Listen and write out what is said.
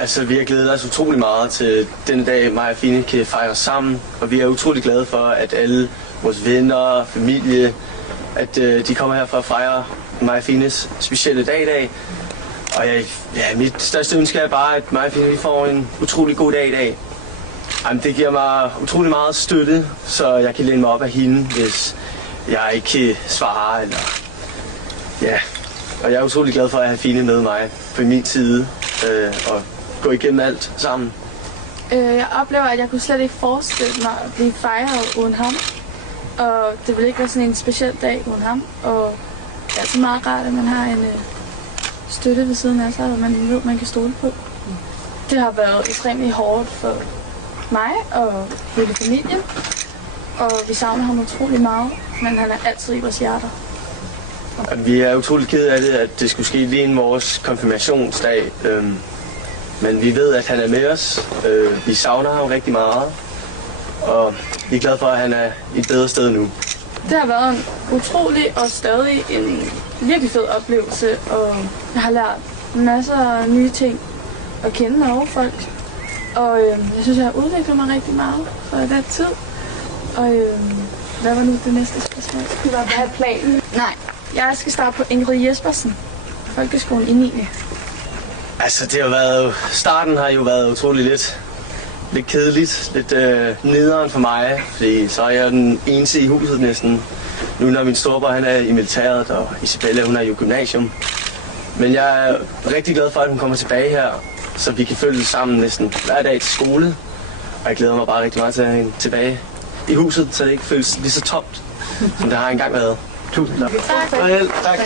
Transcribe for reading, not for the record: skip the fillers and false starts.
Altså, vi har glædet os utrolig meget til den dag, mig og Fine kan fejre sammen. Og vi er utrolig glade for, at alle vores venner, familie, at de kommer her for at fejre mig og Fines specielle dag i dag. Og mit største ønske er bare, at mig og Fine får en utrolig god dag i dag. Jamen, det giver mig utrolig meget støtte, så jeg kan læne mig op af hende, hvis jeg ikke kan svare. Eller... Ja, og jeg er utrolig glad for at have Fine med mig på min side og gå igennem alt sammen. Jeg oplever, at jeg kunne slet ikke forestille mig at blive fejret uden ham. Og det ville ikke være sådan en speciel dag uden ham. Og det er altså meget rart, at man har en støtte ved siden af sig, og man ved, man kan stole på. Det har været ekstremt hårdt for mig og hele familien. Og vi savner ham utrolig meget, men han er altid i vores hjerter. Vi er utrolig kede af det, at det skulle ske lige inden vores konfirmationsdag. Men vi ved, at han er med os. Vi savner ham rigtig meget. Og vi er glade for, at han er et bedre sted nu. Det har været en utrolig og stadig en virkelig fed oplevelse. Og jeg har lært masser af nye ting at kende over folk. Og jeg synes, jeg har udviklet mig rigtig meget for den tid. Og hvad var nu det næste spørgsmål? Hvad er planen? Nej, jeg skal starte på Ingrid Jespersen, folkeskolen i 9. Altså, starten har jo været utrolig lidt kedeligt, lidt nederen for mig, fordi så er jeg den eneste i huset næsten. Nu når min storebror han er i militæret, og Isabella hun er i gymnasium. Men jeg er rigtig glad for, at hun kommer tilbage her, så vi kan følge sammen næsten hver dag til skole. Og jeg glæder mig bare rigtig meget til at have hende tilbage i huset, så det ikke føles lige så tomt, som det har engang været. Tusind tak. Tak. Tak.